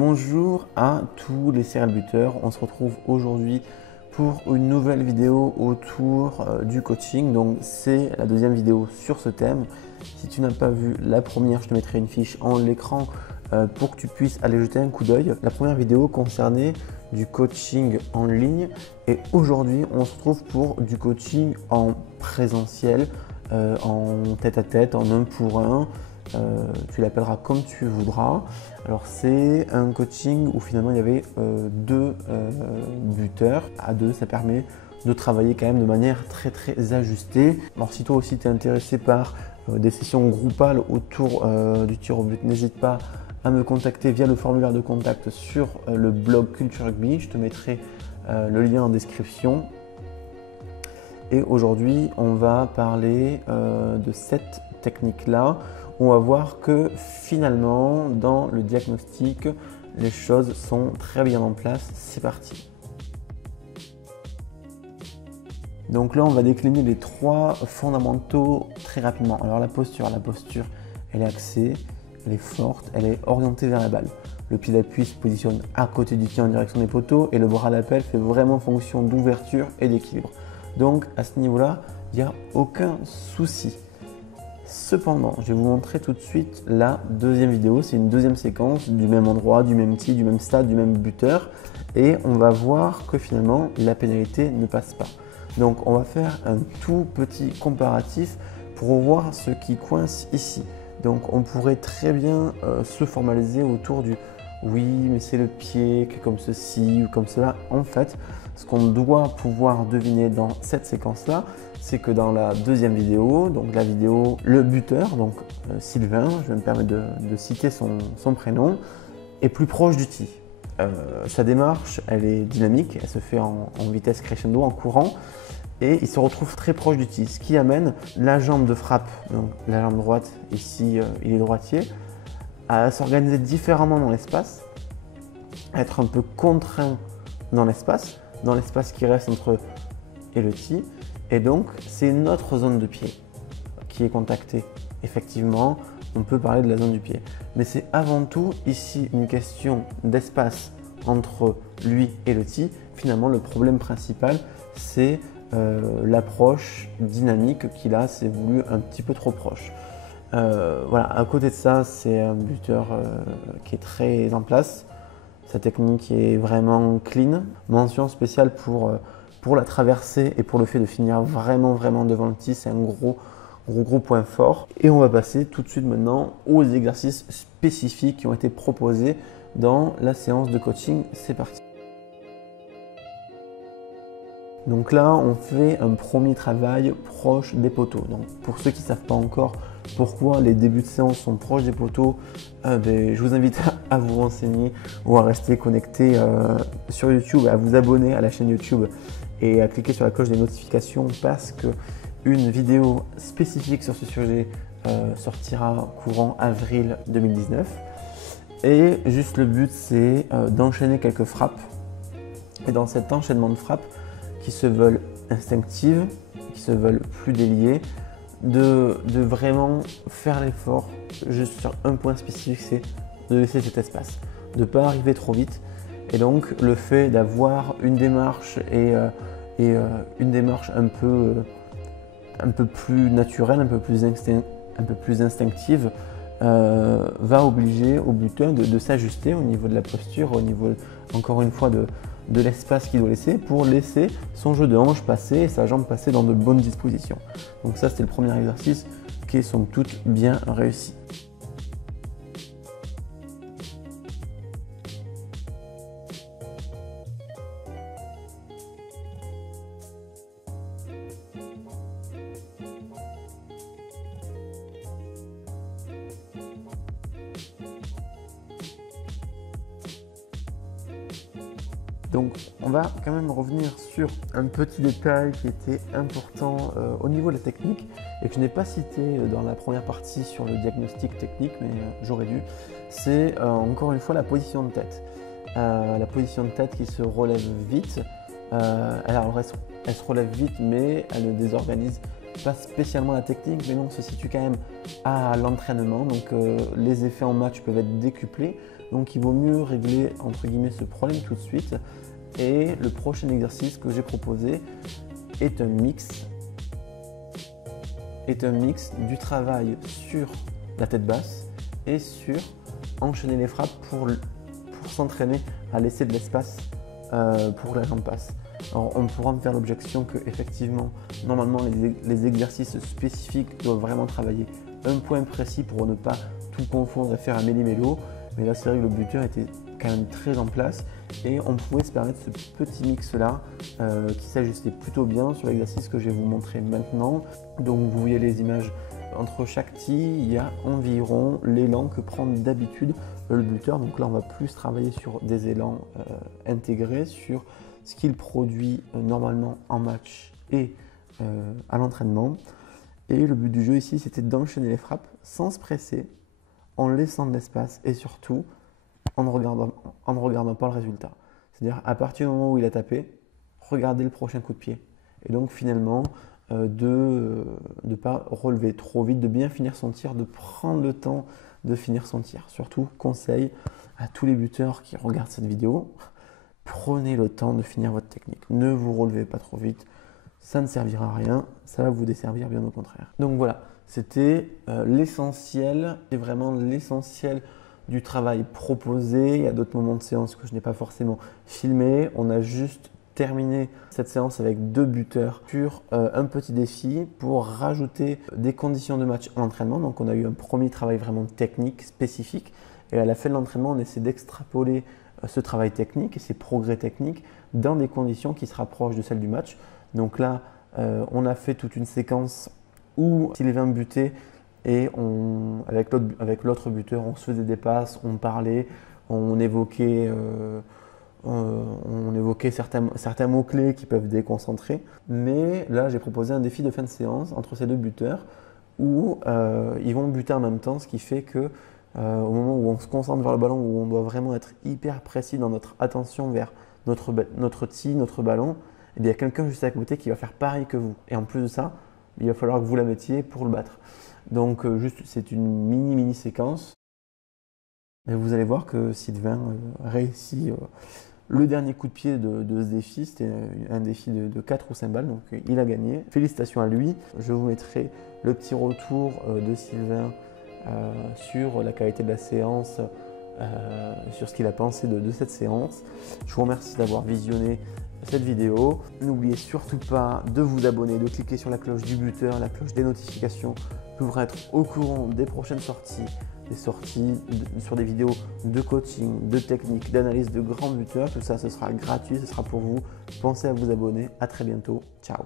Bonjour à tous les serial buteurs, on se retrouve aujourd'hui pour une nouvelle vidéo autour du coaching. Donc c'est la deuxième vidéo sur ce thème. Si tu n'as pas vu la première, je te mettrai une fiche en l'écran pour que tu puisses aller jeter un coup d'œil. La première vidéo concernait du coaching en ligne et aujourd'hui on se retrouve pour du coaching en présentiel, en tête-à-tête, en un pour un. Tu l'appelleras comme tu voudras. Alors c'est un coaching où finalement il y avait deux buteurs. À deux, ça permet de travailler quand même de manière très ajustée. Alors si toi aussi tu es intéressé par des sessions groupales autour du tir au but, n'hésite pas à me contacter via le formulaire de contact sur le blog Culture Rugby. Je te mettrai le lien en description. Et aujourd'hui, on va parler de cette technique-là. On va voir que finalement, dans le diagnostic, les choses sont très bien en place. C'est parti. Donc là, on va décliner les trois fondamentaux très rapidement. Alors la posture, elle est axée, elle est forte, elle est orientée vers la balle. Le pied d'appui se positionne à côté du pied en direction des poteaux et le bras d'appel fait vraiment fonction d'ouverture et d'équilibre. Donc à ce niveau-là, il n'y a aucun souci. Cependant, je vais vous montrer tout de suite la deuxième vidéo. C'est une deuxième séquence du même endroit, du même tee, du même stade, du même buteur. Et on va voir que finalement, la pénalité ne passe pas. Donc on va faire un tout petit comparatif pour voir ce qui coince ici. Donc on pourrait très bien se formaliser autour du « oui, mais c'est le pied qui est comme ceci ou comme cela ». En fait, ce qu'on doit pouvoir deviner dans cette séquence-là, c'est que dans la deuxième vidéo, donc la vidéo le buteur, donc Sylvain, je vais me permettre de citer son prénom, est plus proche du tee. Sa démarche, elle est dynamique, elle se fait en vitesse crescendo, en courant, et il se retrouve très proche du tee, ce qui amène la jambe de frappe, donc la jambe droite, ici il est droitier, à s'organiser différemment dans l'espace, à être un peu contraint dans l'espace qui reste entre et le tee. Et donc, c'est notre zone de pied qui est contactée. Effectivement, on peut parler de la zone du pied. Mais c'est avant tout ici une question d'espace entre lui et le tee. Finalement, le problème principal, c'est l'approche dynamique qu'il a, c'est voulu un petit peu trop proche. Voilà, à côté de ça, c'est un buteur qui est très en place. Sa technique est vraiment clean. Mention spéciale pour la traversée et pour le fait de finir vraiment devant le tee, c'est un gros point fort. Et on va passer tout de suite maintenant aux exercices spécifiques qui ont été proposés dans la séance de coaching. C'est parti. Donc là, on fait un premier travail proche des poteaux. Donc pour ceux qui ne savent pas encore pourquoi les débuts de séance sont proches des poteaux, je vous invite à vous renseigner ou à rester connecté sur YouTube, à vous abonner à la chaîne YouTube et à cliquer sur la cloche des notifications parce qu'une vidéo spécifique sur ce sujet sortira courant avril 2019. Et juste le but, c'est d'enchaîner quelques frappes. Et dans cet enchaînement de frappes, qui se veulent instinctives, qui se veulent plus déliées, de vraiment faire l'effort juste sur un point spécifique, c'est de laisser cet espace, de ne pas arriver trop vite. Et donc le fait d'avoir une démarche et une démarche un peu plus naturelle, un peu plus instinctive, va obliger au buteur de s'ajuster au niveau de la posture, au niveau encore une fois de l'espace qu'il doit laisser pour laisser son jeu de hanche passer et sa jambe passer dans de bonnes dispositions. Donc ça, c'était le premier exercice qui est somme toute bien réussi. Donc on va quand même revenir sur un petit détail qui était important au niveau de la technique et que je n'ai pas cité dans la première partie sur le diagnostic technique, mais j'aurais dû. C'est encore une fois la position de tête. La position de tête qui se relève vite. Elle se relève vite mais elle ne désorganise pas spécialement la technique, mais non, se situe quand même à l'entraînement. Donc les effets en match peuvent être décuplés. Donc il vaut mieux régler entre guillemets ce problème tout de suite. Et le prochain exercice que j'ai proposé est un mix du travail sur la tête basse et sur enchaîner les frappes pour s'entraîner à laisser de l'espace pour la jambe passe. Alors on pourra me faire l'objection que effectivement, normalement les exercices spécifiques doivent vraiment travailler un point précis pour ne pas tout confondre et faire un méli-mélo. Mais là c'est vrai que le buteur était quand même très en place et on pouvait se permettre ce petit mix là qui s'ajustait plutôt bien sur l'exercice que je vais vous montrer maintenant. Donc vous voyez les images, entre chaque tee il y a environ l'élan que prend d'habitude le buteur. Donc là on va plus travailler sur des élans intégrés, sur ce qu'il produit normalement en match et à l'entraînement. Et le but du jeu ici c'était d'enchaîner les frappes sans se presser, en laissant de l'espace et surtout en ne regardant pas le résultat. C'est-à-dire à partir du moment où il a tapé, regardez le prochain coup de pied. Et donc finalement, de ne pas relever trop vite, de bien finir son tir, de prendre le temps de finir son tir. Surtout, conseil à tous les buteurs qui regardent cette vidéo, prenez le temps de finir votre technique. Ne vous relevez pas trop vite, ça ne servira à rien, ça va vous desservir bien au contraire. Donc voilà, c'était l'essentiel, c'est vraiment l'essentiel du travail proposé. Il y a d'autres moments de séance que je n'ai pas forcément filmé. On a juste terminé cette séance avec 2 buteurs sur un petit défi pour rajouter des conditions de match à l'entraînement. Donc on a eu un premier travail vraiment technique, spécifique. Et à la fin de l'entraînement, on essaie d'extrapoler ce travail technique et ces progrès techniques dans des conditions qui se rapprochent de celles du match. Donc là, on a fait toute une séquence où Sylvain butait et avec l'autre buteur, on se faisait des passes, on parlait, on évoquait certains mots-clés qui peuvent déconcentrer. Mais là, j'ai proposé un défi de fin de séance entre ces 2 buteurs où ils vont buter en même temps, ce qui fait que au moment où on se concentre vers le ballon, où on doit vraiment être hyper précis dans notre attention vers notre tee, notre ballon, et bien, il y a quelqu'un juste à côté qui va faire pareil que vous. Et en plus de ça, il va falloir que vous la mettiez pour le battre. Donc c'est une mini séquence. Et vous allez voir que Sylvain réussit le dernier coup de pied de ce défi. C'était un défi de 4 ou 5 balles, donc il a gagné. Félicitations à lui. Je vous mettrai le petit retour de Sylvain sur la qualité de la séance, sur ce qu'il a pensé de cette séance. Je vous remercie d'avoir visionné cette vidéo. N'oubliez surtout pas de vous abonner, de cliquer sur la cloche du buteur, la cloche des notifications pour être au courant des prochaines sorties, sur des vidéos de coaching, de technique, d'analyse de grands buteurs. Tout ça, ce sera gratuit, ce sera pour vous. Pensez à vous abonner. À très bientôt. Ciao.